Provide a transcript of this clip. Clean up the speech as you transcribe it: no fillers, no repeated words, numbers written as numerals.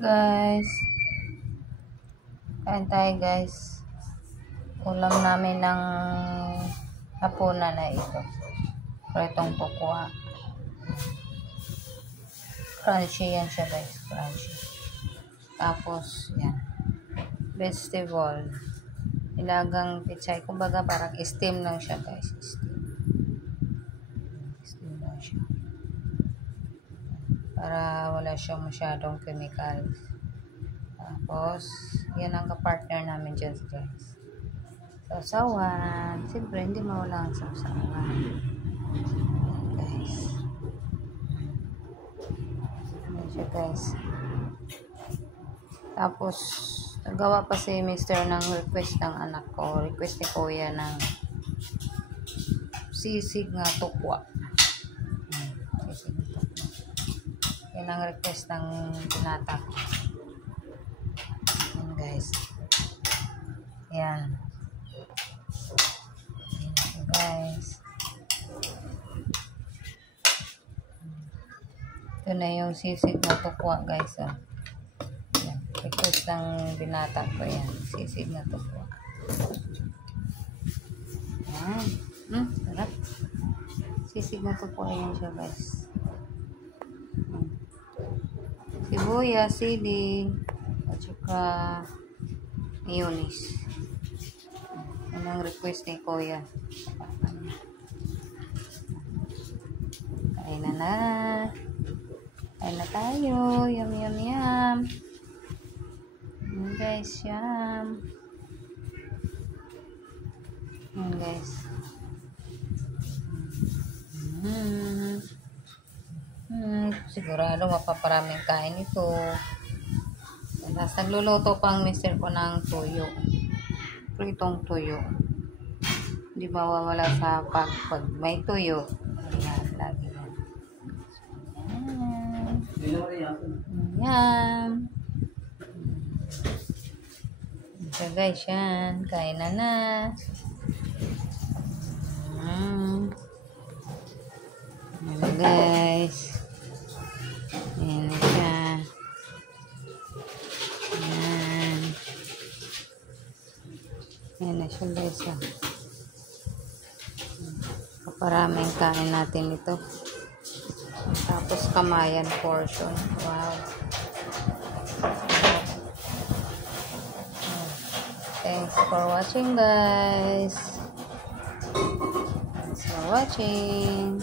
guys. Kain tayo guys. Ulam namin ng hapunan na ito. Pritong tukwa. Crunchy yan siya guys. Crunchy. Tapos yan. Vegetable. Nilagang pichay. Kumbaga parang steam lang siya guys. Steam lang siya. Para wala siyang masyadong chemicals. Tapos, yan ang kapartner namin dyan guys. Sausawan. Siyempre, hindi mawala ang sausawan. Yan guys. Yan siya guys. Tapos, nagawa pa si Mr. ng request ng anak ko. Request ni Kuya ng sisig nga tukwa. Sisig nga tukwa. Yan ang request ng binata ko. Yan guys. Yan. Yan guys. Ito na yung sisig na tukwa guys. Oh. Yan. Request ng binata ko yan. Sisig na tukwa. Yan. Sarap. Sisig na tukwa yan siya guys. Sibuyas, sili, at saka mayonnaise. Yan ang request ni Kuya. Kain na. Kain na tayo. Yum, yum, yum. Yan guys, yum. Yan guys. Sigurado mapaparaming kain ito. Tapos nagluluto pang mister ko ng tuyo. Pritong tuyo. Hindi mawawala sa pag may tuyo. Ayan, lagi yan. Ayan. So guys, yan. Kain na. Ayan guys. Ayan siya. Ayan. Ayan na siya guys. Kaparaming kain natin ito. Tapos kamayan portion. Wow. Thanks for watching guys. Thanks for watching.